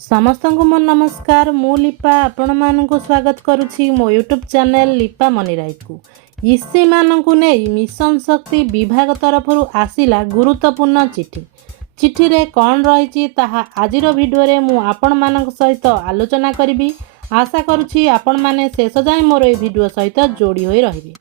समस्तଙ୍କୁ ମୋ नमस्कार मु लिपा आपण मानकु स्वागत करुछि मो यूट्यूब चैनल लिपा मनीराइट को इसी मानकु नै मिशन शक्ति विभाग तरफ आसिला गुरुत्वपूर्ण चिठी रे कौन रही ताहा आजिर वीडियो रे मु आपण मानक सहित आलोचना करी। आशा करुछि आपण माने शेष जाय मोर ए वीडियो सहित जोड़ी होई रहिबे।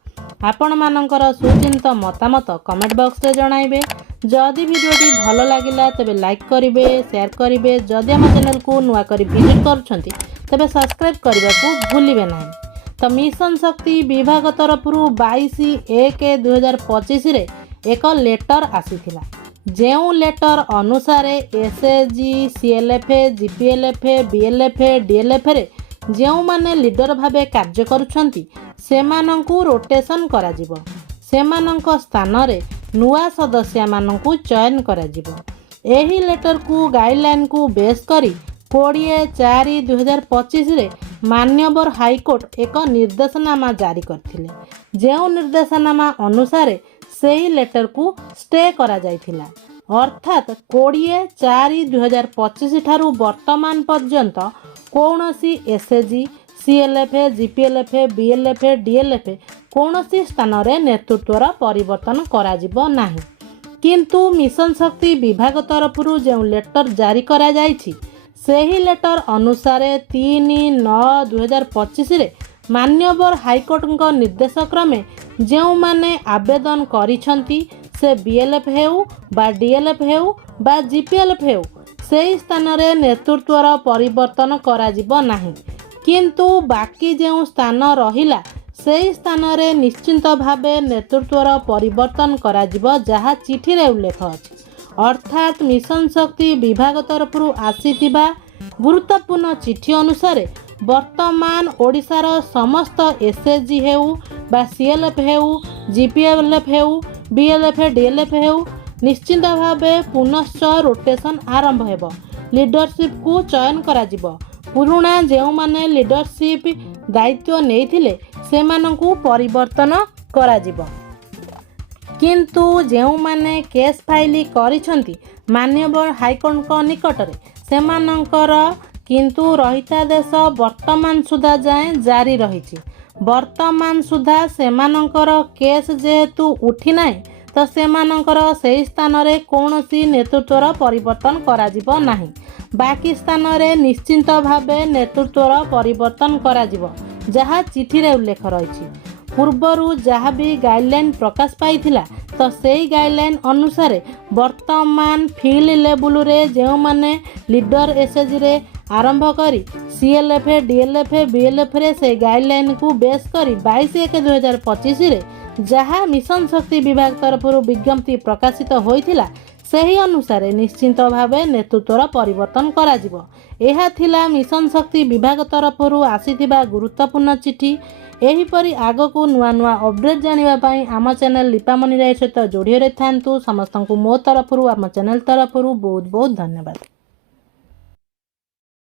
आपण मानकर सुचिंत मतामत कमेंट बॉक्स रे जणाइबे। जदि वीडियोटी भल लगिला तेबे लाइक करिवे, शेयर करिवे। जदि हम चैनल को नुआ करी विजिट करूछंती तेबे सब्सक्राइब करबा को भूलिबे नाही। तो मिशन शक्ति विभाग तरफ 22/1/2025 रे एक लेटर आसीथिला। जेउ लेटर अनुसार एसएजी, सीएलएफए, जीपीएलएफए, बीएलएफए, डीएलएफए रे जेउ माने लीडर भाबे कार्य करूछंती सेमानंकु रोटेशन कराजिबो। सेमानंक स्थान रे नुआ सदस्य मानंकु चयन कराजिबो। एही लेटर को गाइडलाइन को बेस करी 20/4/2025 रे मान्यवर हाईकोर्ट एक निर्देशनामा जारी करथिले। जेउ निर्देशनामा अनुसार सेही लेटर को स्टे करा जायथिला। अर्थात 20/4/2025 ठारू वर्तमान पर्यंत कौनसी एसएजी, सीएलएफए, जीपीएलएफए, बीएलएफए, डीएलएफए कौनसी स्थान रे नेतृत्वर परिवर्तन कराजिबो नाही। किंतु मिशन शक्ति विभाग तरफ जो लेटर जारी करा जायछि सेही लेटर अनुसार 3/9/2025 रे मान्यवर हाईकोर्ट निर्देश क्रमे जो माने आवेदन करिछंती से बीएलएफ हेउ बा डीएलएफ हेउ बा जीपीएलएफ हेउ सेही स्थान रे नेतृत्वर परिवर्तन कराजिबो नाही। किंतु बाकी जो स्थान रहिला सेही स्थान रे निश्चिंत भावे नेतृत्वर परिवर्तन कराजिबो जहा चिठी रे उल्लेख अछि। अर्थात मिशन शक्ति विभाग तरफ आसीथिबा गुरुत्वपूर्ण चिठी अनुसार वर्तमान ओडिशार समस्त एसएचजी हेउ बा सीएलएफ हेउ, जीपीएलएफ हेउ, बीएलएफ, डीएलएफ हेउ निश्चिंत भावे पुनश्च रोटेशन आरंभ हेबो। लीडरशिप को चयन कराजिबो। पुरुणा जेउ माने लीडरशिप दायित्व नेइथिले सेमानंकु परिवर्तन कराजिबो। किंतु जेउ माने केस फाइल करिसंती मान्यवर हाईकोर्ट निकटरे सेमानंकर किंतु रहितादेश वर्तमान सुधा जाए जारी रहिछि। वर्तमान सुधा सेमानंकर केस जेहेतु उठी नाही तो सेमानंकर सेही स्थान रे कौनसी नेतृत्वर परिवर्तन कराजिबो नाही। बाकी स्थान रे निश्चिंत भावे नेतृत्वर परिवर्तन कराजिबो जहा चिठी रे उल्लेख रहिछि। पूर्वरु जहा भी गाइडलाइन प्रकाश पाइथिला तो सेही गाइडलाइन अनुसार वर्तमान फील्ड लेवल रे जेउ माने लीडर एसएजी रे आरंभ करी सीएलएफ, डीएलएफ, बीएलएफ रे से गाइडलाइन को बेस करी 22/1/2025 रे जहा मिशन शक्ति विभाग तरफ विज्ञप्ति प्रकाशित होइथिला सेही अनुसार निश्चिंत भावे नेतृत्वर परिवर्तन कराजिबो। एहा थिला मिशन शक्ति विभाग तरफ आसीथिबा गुरुत्वपूर्ण चिठी। एहीपरि आगको नुआ नुआ अपडेट जानिबा पई आम चैनल लिपा मनीराइट सहित जोड़ी रहिथांतु। समस्तंकु मो तरफ आम चैनल तरफ बहुत बहुत धन्यवाद।